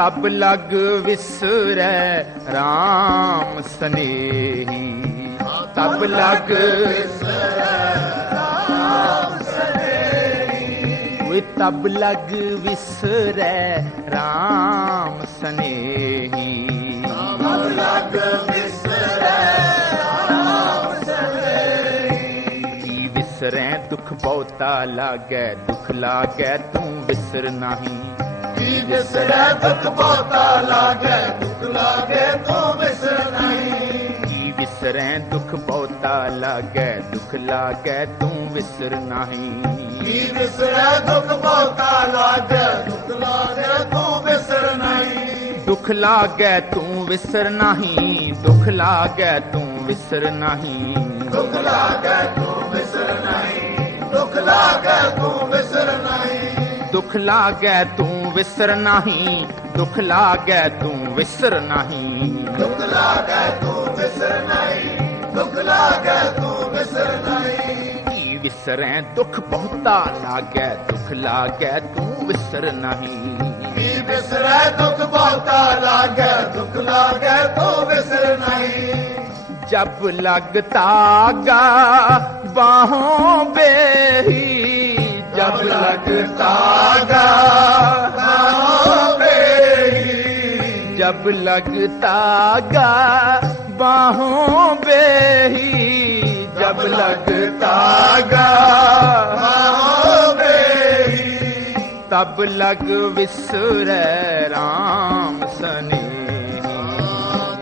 तब लग विसरै राम सनेही, तब लग वे तब लग विसरै राम सनेही, तब लग विसरै राम सनेही। विसरै दुख बहुता लागै, दुख लागै तू विसर नहीं, विसरै दुख बहुता लागै, दुख लागै तू विसर नहीं। विसरै दुख बहुता लागै, दुख लागै तू विसर नहीं। विसरै दुख बहुता लागै, दुख लागै तू विसर नहीं। दुख लागै तू विसर नहीं, दुख लागै तू विसर नहीं, दुख लागै तू विसर नहीं, दुख लागै तू विसर नहीं। दुख लागै तू विसर नहीं, दुख लागै तू विसर नहीं, दुख लागै तू विसर नहीं, दुख लागै तू विसर नहीं। विसरै दुख बहुता लागै, दुख लागै तू विसर नहीं। विसरै दुख बहुता लागै, दुख लागै तू विसर नहीं। जब लगता गा बाहों बेही, जब लगता गा बाहों बेही, जब लगता गा बाहों बेही, जब लगता गा बाहों बेही, तब लग विसरै राम सनेही,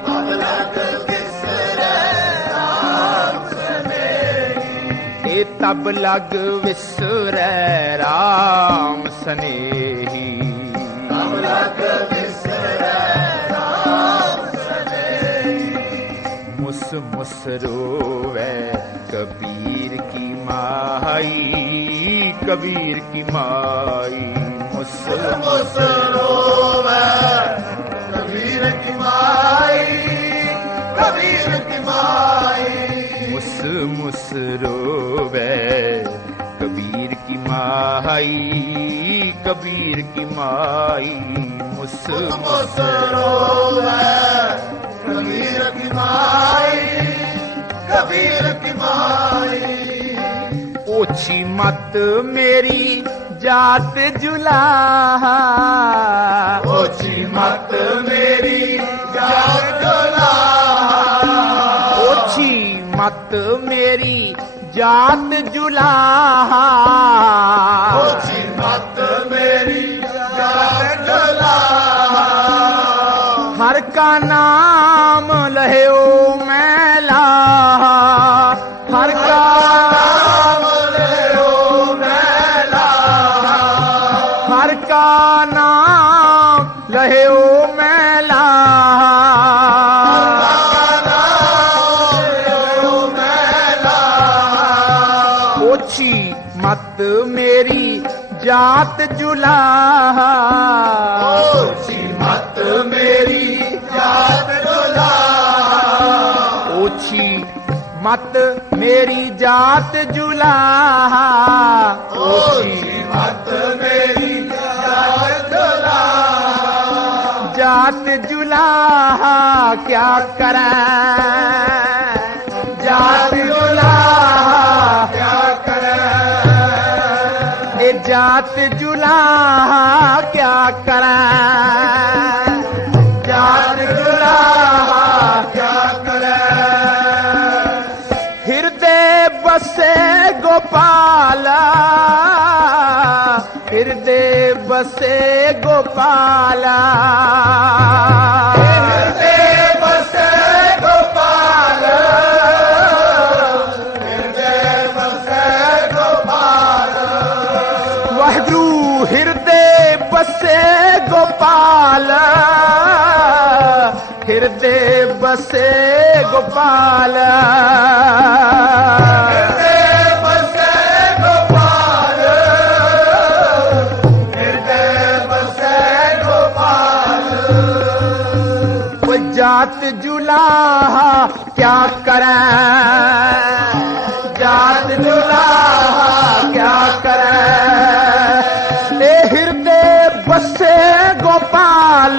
तब लग विसरै राम सनेही। तब लग विसरै राम सनेही, तब लग विसरै राम सनेही। मुस मुस रोवे कबीर की माई, कबीर की माई, मुस मुस रोवे कबीर की माई, कबीर की माई। मुस मुस रोवे कबीर की माई, कबीर की माई, मुस मुस रोवे कबीर की माई, कबीर की माई। ओछी मत मेरी जात जुला, ओछी मत मेरी जात जुला, ओछी मत मेरी जात जुला, ओछी मत मेरी जात जुला। हर का नाम लह्यो मैला, हर का नाम लेओ मैला, हर का नाम लह्यो मैला, नाम लेओ मैला। ओछी मत मेरी जात जुला, ओछी मत मेरी जात जुला, ओछी मत मेरी जात जुला, ओछी मत मेरी जात जुला। जात जुला क्या करें, जात जुला क्या करे, ए जात जुला क्या करें, जात जुला क्या करे। हृदय बसे गोपाल, हृदय बसे गोपाल, हृदय बसे गोपाल, हृदय बसे गोपाल। वाहिगुरु हृदय बसे गोपाल, हृदय बसे गोपाल, हृदय बसे गोपाल, हृदय बसे गोपाल। वो जात जुला क्या करें, जात जुला क्या करें, ए हृदय बसे गोपाल,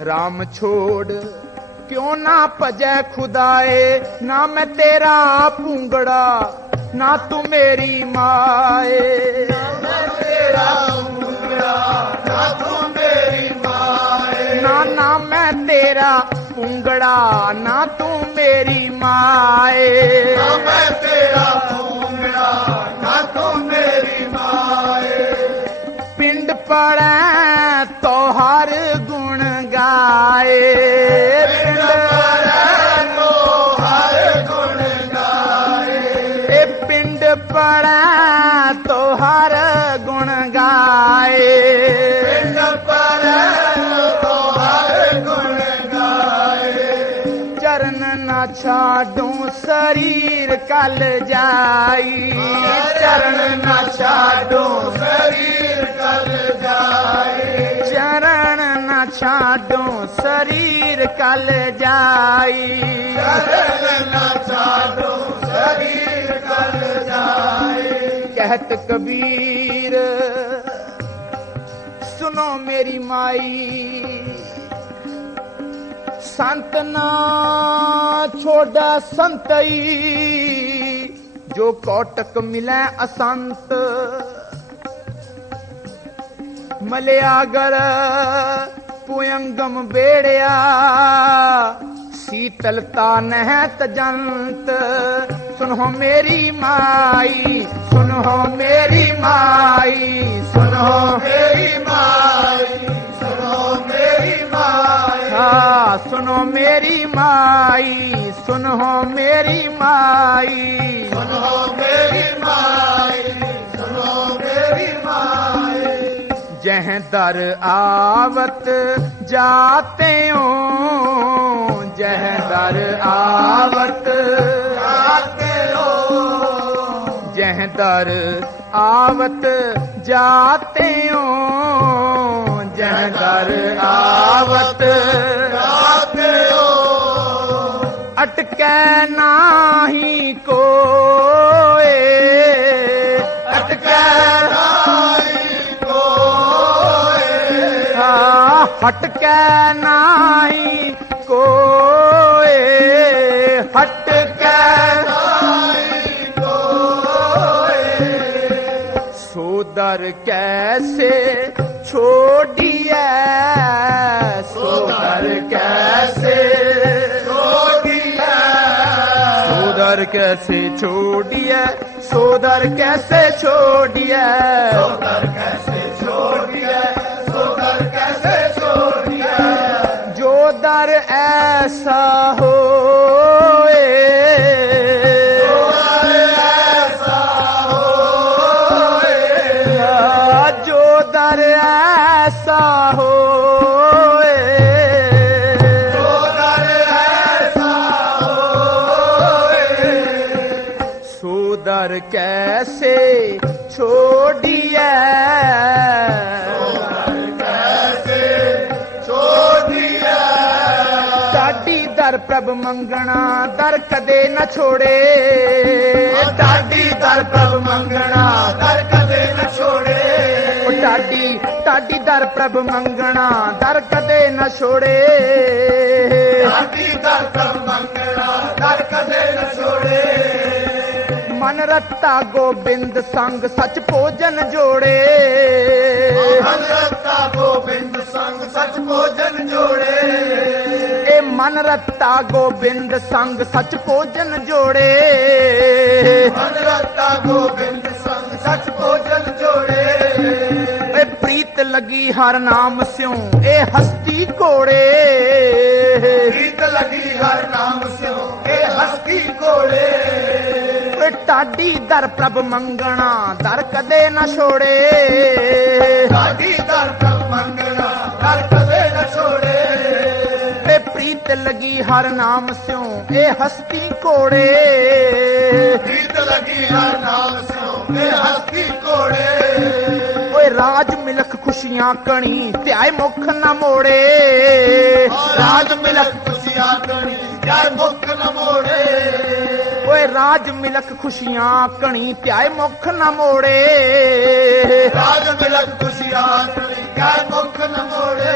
राम छोड़ क्यों ना भजै खुदाए, ना मैं तेरा पूंगड़ा ना तू मेरी माए। मैं तेरा पूंगड़ा ना तू मेरी माए, ना मैं तेरा पूंगड़ा ना तू मेरी माए। ना मैं तेरा पूंगड़ा ना तू मेरी माए। पिंड पड़े तो हर गुण गाए, पिंड पड़े तो हर गुण गाए, ए पिंड पड़े तो हर गुण गाए। पिंड पड़े तो हर गुण गाए। चरण न छाडूं शरीर कल जाई, चरण न छाडूं शरीर कल जाए, चरण न छाडूं शरीर कल जाई। चरण न छाडूं शरीर कल जाए। कहत कबीर सुनो मेरी माई, संत ना छोड़ा संतई, जो कौटक मिले असंत। मलयागर पुयंगम बेड़िया, शीतलता नहत जंत। सुनो मेरी माई, सुनो मेरी माई, सुनो मेरी माई, सुनो मेरी माई, हाँ सुनो मेरी माई, सुनो मेरी माई। सुनो मेरी माई, सुनो मेरी माई। जह दर आवत जाते हो, जह दर आवत जाते हो, जह दर आवत जाते हो, जह दर आवत जाते हो। अटकै नाही कोए, अटकै नाही कोए, हाँ हटकै नाही कोए, हटकै नाही कोए। सोदर कैसे छोड़िए, सोदर कैसे छोड़िए, सोदर कैसे छोड़िए, सोदर कैसे छोड़िए। सोदर कैसे छोड़िए, सोदर कैसे छोड़िए। जो दर ऐसा होए, ऐसा होए, जो दर ऐसा होए, सोदर ऐसा होए। सोदर कैसे छोड़िए, कैसे छोड़िए। डाडी दर प्रभ मंगना दर कदे न छोड़े, डाडी दर प्रभ मंगना दर कदे न छोड़े। डाडी डाडी दर प्रभ मंगना दर कदे न छोड़े। डाडी दर प्रभ मंगना दर कदे न छोड़े। मन रत्ता गोबिंद संग सच भोजन जोड़े, मन रत्ता गोबिंद संग सच भोजन जोड़े। ए मन रत्ता गोबिंद संग सच भोजन जोड़े। मन रत्ता गोबिंद संग सच भोजन जोड़े। ए प्रीत लगी हर नाम स्यों ए हस्ती कोड़े, प्रीत लगी हर नाम स्यों ए हस्ती कोड़े। टाडी दर प्रभ मंगना दर कदे न छोड़े, डाडी दर प्रभ मंगना दर कदे न छोड़े। ए प्रीत लगी हर नाम स्यों ए हस्ती कोड़े। प्रीत लगी हर नाम स्यों ए हस्ती कोड़े। ओए राज मिलख खुशियां कणी त्याय मुख न मोड़े, राज मिलक खुशियां कणी त्याय मुख न मोड़े। ओए राज मिलख खुशियां कणी त्याय मुख न मोड़े। राज मिलक खुशियां कणी त्याय मुख न मोड़े।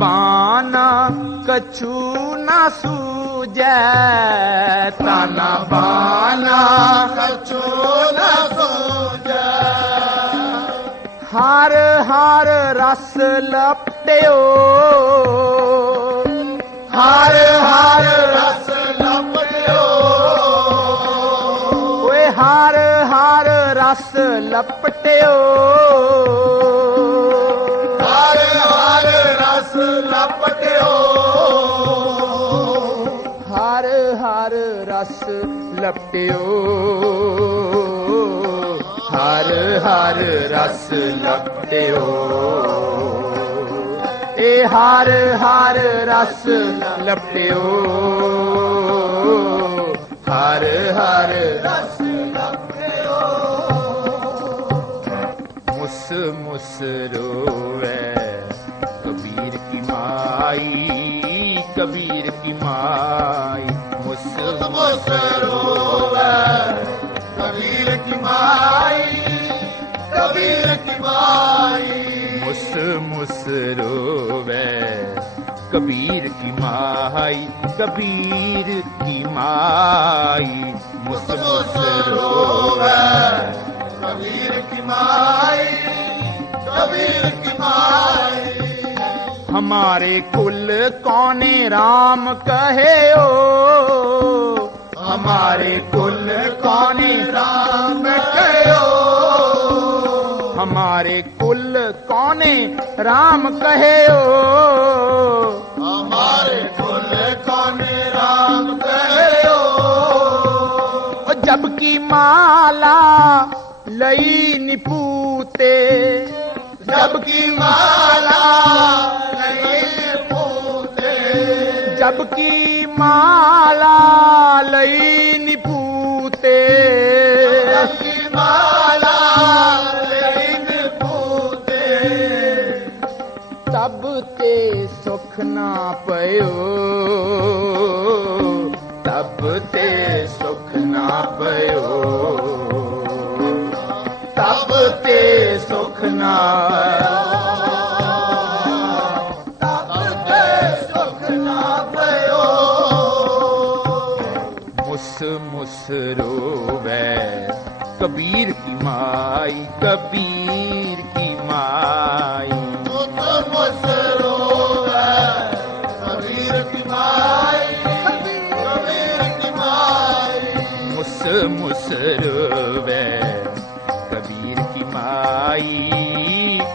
बाना कछु ना सूझै, ताना बाना कछु न सूझै। हार हार रस लपटियो, हार हार रस लपटियो, ओए हार हार रस लपटियो, हार हार रस लपटियो, हार हार रस लपटियो, हार हार रस लपटियो, ए हार हार रस लपटियो, हार हार रस लपटियो। मुस मुस रोवे कबीर की माई, कबीर की माई, मुस मुस रोवे कबीर की माई, कबीर की माई। मुस मुस रोवे कबीर की माई, कबीर की माई, मुस मुस रोवे कबीर की माई, कबीर की माई। हमारे कुल कौने राम कहे ओ, हमारे कुल कौने राम कहो, हमारे कुल कौने राम कहे ओ, हमारे कुल कौने राम कहो। जबकि माला लई निपूते, जबकि माला नहीं पूते, जबकि माला लई निपूते, जबकि माला नहीं पूते। तब ते सुख ना पयो, तब ते सुख ना पयो, तब ते सुख ना तब ते सुख ना पयो। मुस मुस रोवे कबीर की माई, कबीर की माई, मुस मुस रोवे कबीर की माई, कबीर की माई। मुस मुस रोवे कबीर की माई,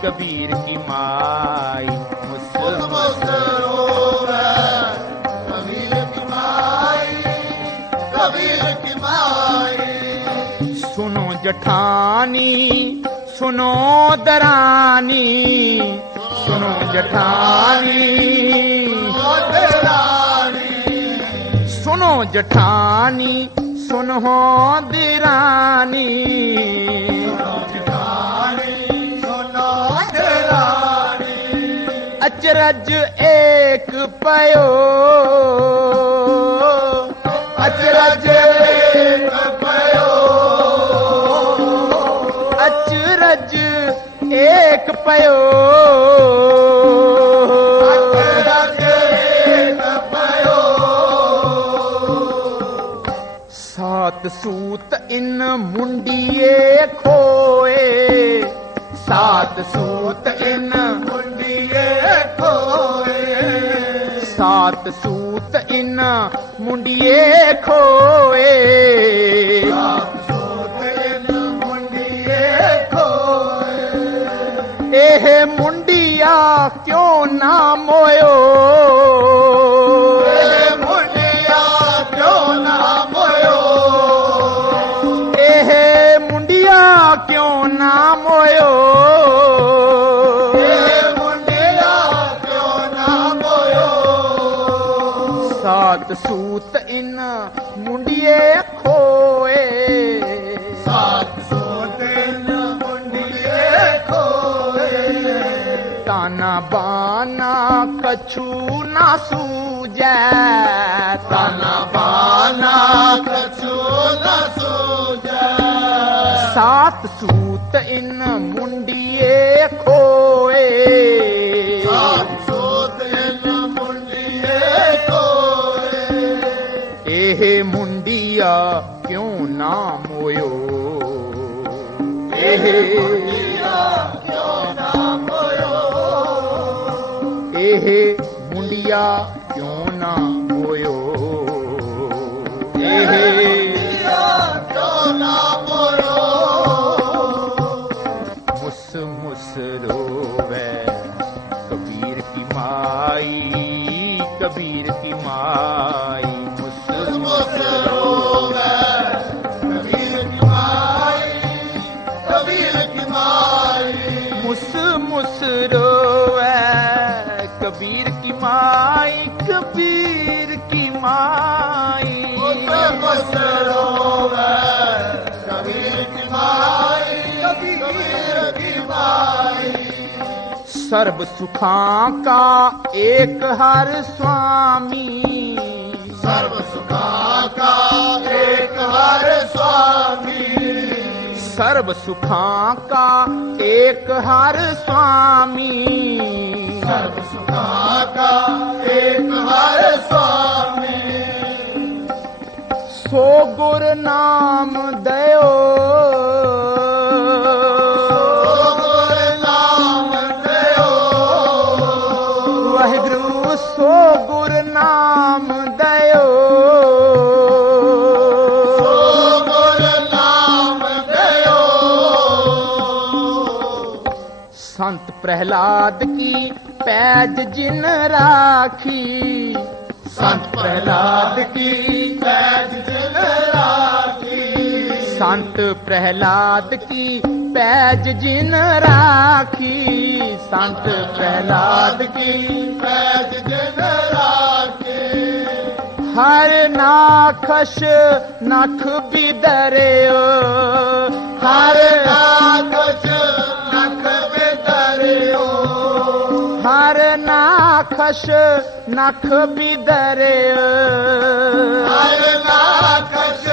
कबीर की माई, मुस मुस रोवे कबीर की माई, कबीर की माई। सुनो जठानी, सुनो दरानी, सुनो जठानी, सुनो जठानी, सुनो दिरानी, अचरज एक पयो, अचरज एक पयो, अचरज एक पयो, अचरज एक पयो। सात सूत इन मुंडिए खोए, सात सूत इन मुंडिए खोए, सात सूत इन मुंडिए खोए, मुंडिए खोए। एह मुंडिया क्यों ना मोयो, मुंडिया क्यों ना मोयो, एह मुंडिया क्यों ना मोयो, मुंडिया क्यों ना मोयो। सात सूत इन मुंडिए खोए, सात सौ दिन मुंडिए खोए। ताना बाना कछु ना सूझै, ताना बाना कछु न सूझै। सात सूत इन मुंडिए खोए, सात सौ दिन ਇਹ ਮੁੰਡਿਆ ਕਿਉਂ ਨਾ ਮੋਇਓ, ਇਹ ਮੁੰਡਿਆ ਕਿਉਂ ਨਾ ਮੋਇਓ, ਇਹ ਮੁੰਡਿਆ ਕਿਉਂ ਨਾ ਮੋਇਓ, ਇਹ ਕਿਉਂ ਨਾ ਮੋਇਓ। ਮੁਸ ਮੁਸ ਰੋਵੇ ਕਬੀਰ ਕੀ ਮਾਈ, कबीर की माई, मुस मुस रोवे कबीर की माई, कबीर की माई, मुस मुस रोवे कबीर की माई, कबीर की माई, मुस रोवे कबीर की माई, कबीर की माई। सर्व सुखां का एक हर स्वामी, सर्व सुखां का एक हर स्वामी, सर्व सुखां का एक हर स्वामी, सर्व सुखां का एक हर स्वामी। सो गुर नाम दयो, सो गुर नाम दयो, सो गुर नाम दयो। संत प्रहलाद की पैज जिन राखी, संत प्रहलाद की पैज जिन राखी, संत प्रहलाद की पैज जिन राखी, संत प्रहलाद की पैज जिन राखी। हर नाखश नख बिदरियो, हर नाखश नख बिदरियो, हर नाखश नख बिदरियो, हर नाखश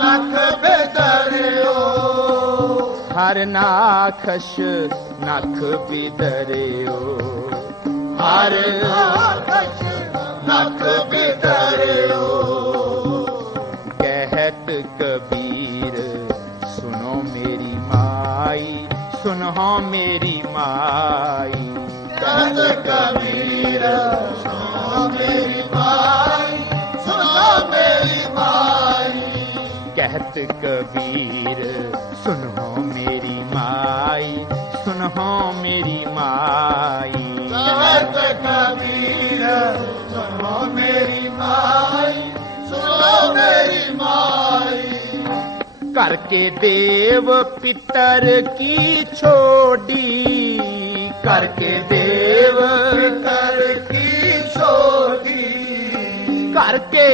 नख बिदरियो, हर नाखश नख बिदरियो, हर नाखश नख बिदरियो। कहत कबीर सुनो मेरी माई, सुनो मेरी माई, कहत कबीर सुनो मेरी माई, सुनो मेरी माई, कहत कबीर सुनो मेरी माई, सुनो मेरी माई, कहत कबीर सुनो मेरी माई, सुनो मेरी माई। करके देव पितर की छोड़ी, करके देव पितर की छोड़ी, करके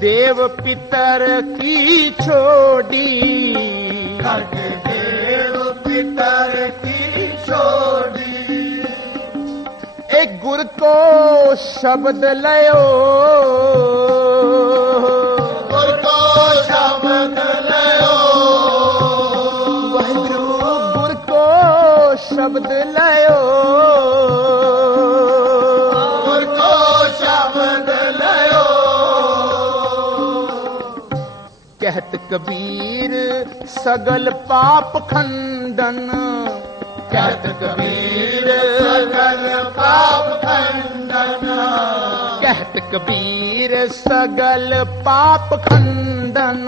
देव पितर की छोड़ी, करके देव पितर की छोड़ी। एक गुर को शब्द लयो, गुर को शब्द लयो, वाहिगुरु गुर को शब्द लयो, गुर को शब्द लयो। कहत कबीर सगल पाप खंडन, कहत कबीर सकल पाप खंडन, कहत कबीर सगल पाप खंडन,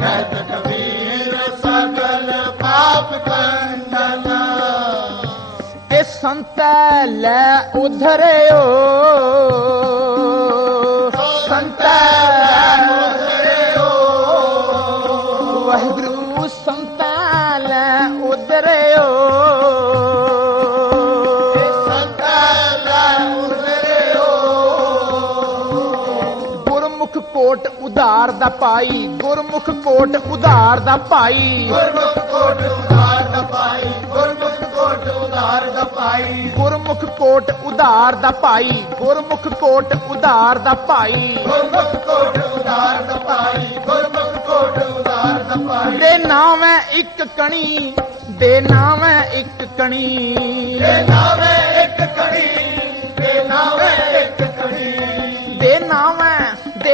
कहत कबीर सकल पाप खंडन। के संत ले उधरियो, संत वाहिगुरु संत ले उधरियो, गुरमुख कोट उधार दा पाई, गुरमुख कोट उधार दा पाई, गुरमुख कोट उधार दा पाई, गुरमुख कोट उधार दा पाई, गुरमुख कोट उधार दा पाई, गुरमुख कोट उधार दा पाई, गुरमुख कोट उधार दा पाई, गुरमुख कोट उधार दा पाई। दे नावे इक कणी, दे नावे इक कणी, दे नावे एक कड़ी, दे नावे एक कड़ी, दे नावे, दे